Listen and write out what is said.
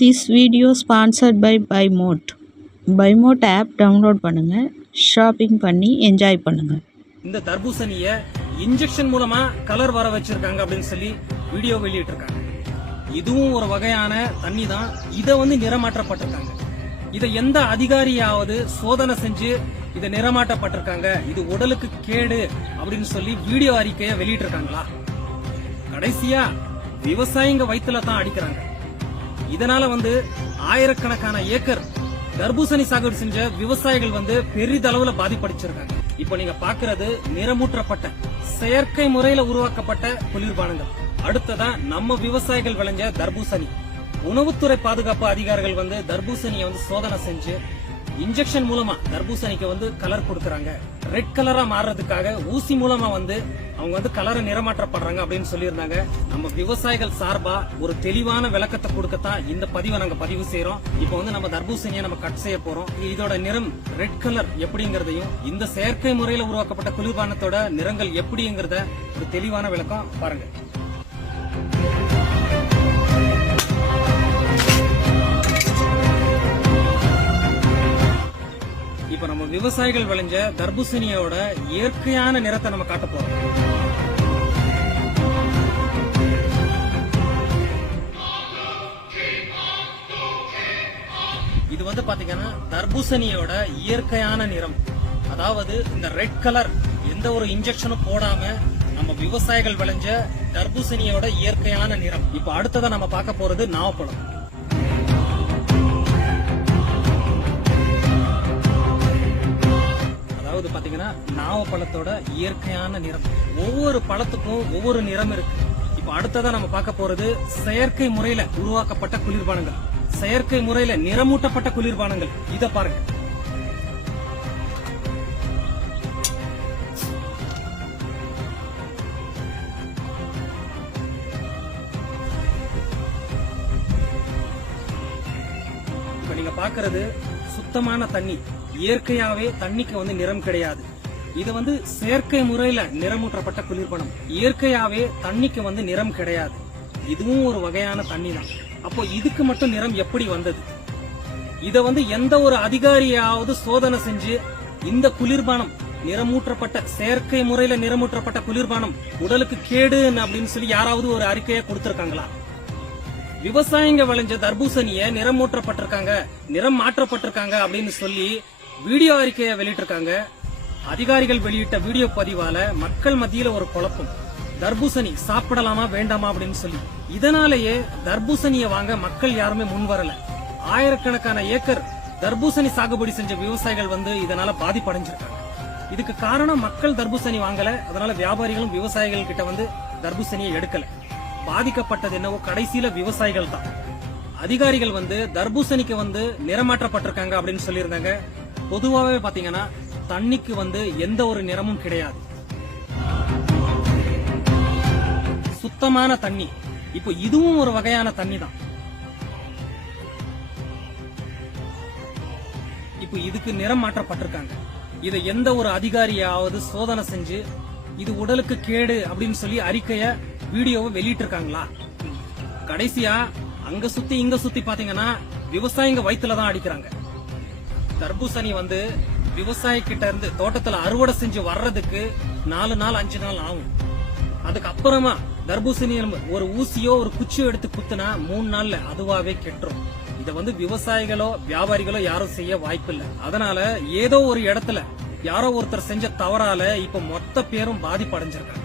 This video sponsored by Buymote. Buymote app download பண்ணுங்க, shopping பண்ணி enjoy பண்ணுங்க. இந்த தர்பூசணிய இன்ஜெக்ஷன் மூலமா கலர் வர வச்சிருக்காங்க அப்படின்னு சொல்லி வீடியோ வெளியிட்டு இருக்காங்க. இதுவும் ஒரு வகையான தண்ணி தான். இத நிறமாற்றப்பட்டிருக்காங்க. இத எந்த அதிகாரியாவது சோதனை செஞ்சு இத நிறமாற்றப்பட்டிருக்காங்க, இது உடலுக்கு கேடு அப்படின்னு சொல்லி வீடியோ அறிக்கையை வெளியிட்டு இருக்காங்களா? கடைசியா விவசாயிங்க வயிற்றுல தான் அடிக்கிறாங்க. இதனால ஆயிரக்கணக்கான ஏக்கர் தர்பூசணி சாகுபடி செஞ்ச விவசாயிகள் பெரிதளவுல பாதிப்படைச்சிருக்காங்க. இப்ப நீங்க பாக்குறது நிறமூற்றப்பட்ட செயற்கை முறையில உருவாக்கப்பட்ட குளிர்பானங்கள். அடுத்ததா நம்ம விவசாயிகள் விளைஞ்ச தர்பூசணி. உணவுத்துறை பாதுகாப்பு அதிகாரிகள் தர்பூசணியை சோதனை செஞ்சு இன்ஜெக்ஷன் மூலமா தர்பூசணிக்கு கலர் கொடுக்கறாங்க. ரெட் கலரா மாறுறதுக்காக ஊசி மூலமா அவங்க கலரை நிறமாற்றப்படுறாங்க அப்படின்னு சொல்லியிருந்தாங்க. நம்ம விவசாயிகள் சார்பா ஒரு தெளிவான விளக்கத்தை கொடுக்கத்தான் இந்த பதிவை நாங்க பதிவு செய்யறோம். இப்போ நம்ம தர்பூசணியை நம்ம கட் செய்ய போறோம். இதோட நிறம் ரெட் கலர் எப்படிங்கறதையும் இந்த செயற்கை முறையில உருவாக்கப்பட்ட குளிர்பானத்தோட நிறங்கள் எப்படிங்கறத ஒரு தெளிவான விளக்கம் பாருங்க. இப்ப நம்ம விவசாயிகள் விளைஞ்ச தர்பூசணியோட இயற்கையான நிறத்தை நம்ம காட்ட போறோம். இது பாத்தீங்கன்னா தர்பூசணியோட இயற்கையான நிறம். அதாவது இந்த ரெட் கலர் எந்த ஒரு இன்ஜெக்ஷனும் போடாம நம்ம விவசாயிகள் விளைஞ்ச தர்பூசணியோட இயற்கையான நிறம். இப்ப அடுத்ததா நம்ம பார்க்க போறது நாவப்பழம். பாத்தீங்கன்னா நாவப்பழத்தோட இயற்கையான நிறம். ஒவ்வொரு பழத்துக்கும் ஒவ்வொரு நிறம் இருக்கு. இப்ப அடுத்ததா நம்ம பார்க்க போறது செயற்கை முறையில உருவாக்கப்பட்ட குளிர்பானங்கள், செயற்கை முறையில நிறமூட்டப்பட்ட குளிர்பானங்கள். இத பாருங்க. இப்ப நீங்க பாக்குறது சுத்தமான தண்ணி. இயற்கையாவே தண்ணிக்கு நிறம் கிடையாது. இது செயற்கை முறையில நிறமூற்றப்பட்ட குளிர்பானம். இயற்கையாவே தண்ணிக்கு நிறம் கிடையாது. இதுவும் ஒரு வகையான தண்ணி தான். அப்போ இதுக்கு மட்டும் நிறம் எப்படி வந்தது? இத எந்த ஒரு அதிகாரியாவது சோதனை செஞ்சு இந்த குளிர்பானம் நிறமூற்றப்பட்ட செயற்கை முறையில நிறமூற்றப்பட்ட குளிர்பானம் உடலுக்கு கேடு அப்படின்னு சொல்லி யாராவது ஒரு அறிக்கையை கொடுத்திருக்காங்களா? விவசாயிங்க விளைஞ்ச தர்பூசணிய நிறமூற்றப்பட்டிருக்காங்க, நிறம் மாற்றப்பட்டிருக்காங்க அப்படின்னு சொல்லி வீடியோ அறிக்கையை வெளியிட்டிருக்காங்க. அதிகாரிகள் வெளியிட்ட வீடியோ பதிவால மக்கள் மத்தியில ஒரு குழப்பம். தர்பூசணி சாப்பிடலாமா வேண்டாமா அப்படின்னு சொல்லி. இதனாலேயே தர்பூசணியை வாங்க மக்கள் யாருமே முன் வரல. ஆயிரக்கணக்கான ஏக்கர் தர்பூசணி சாகுபடி செஞ்ச விவசாயிகள் இதனால பாதிப்படைஞ்சிருக்காங்க. இதுக்கு காரணம் மக்கள் தர்பூசணி வாங்கல. அதனால வியாபாரிகளும் விவசாயிகள் கிட்ட தர்பூசணியை எடுக்கல. பாதிக்கப்பட்டது என்னவோ கடைசியில விவசாயிகள் தான். அதிகாரிகள் தர்பூசணிக்கு நிறமாற்றப்பட்டிருக்காங்க அப்படின்னு சொல்லியிருந்தாங்க. பொதுவாகவே பாத்தீங்கன்னா தண்ணிக்கு எந்த ஒரு நிறமும் கிடையாது. சுத்தமான தண்ணி. இப்போ இதுவும் ஒரு வகையான தண்ணி தான். இப்போ இதுக்கு நிறம் மாற்றப்பட்டிருக்காங்க. இதை எந்த ஒரு அதிகாரியாவது சோதனை செஞ்சு இது உடலுக்கு கேடு அப்படின்னு சொல்லி அறிக்கைய வீடியோவை வெளியிட்டு இருக்காங்களா? கடைசியா அங்க சுத்தி இங்க சுத்தி பாத்தீங்கன்னா விவசாயிங்க வயிற்றுல தான் அடிக்கிறாங்க. தர்பூசணி விவசாயி கிட்ட இருந்து தோட்டத்துல அறுவடை செஞ்சு வர்றதுக்கு 4 நாள் 5 நாள் ஆகும். அதுக்கப்புறமா தர்பூசணி ஒரு ஊசியோ ஒரு குச்சியோ எடுத்து குத்துனா 3 நாள்ல அதுவாவே கெட்டுரும். இத விவசாயிகளோ வியாபாரிகளோ யாரும் செய்ய வாய்ப்பு இல்ல. அதனால ஏதோ ஒரு இடத்துல யாரோ ஒருத்தர் செஞ்ச தவறால இப்ப மொத்த பேரும் பாதிப்படைஞ்சிருக்காங்க.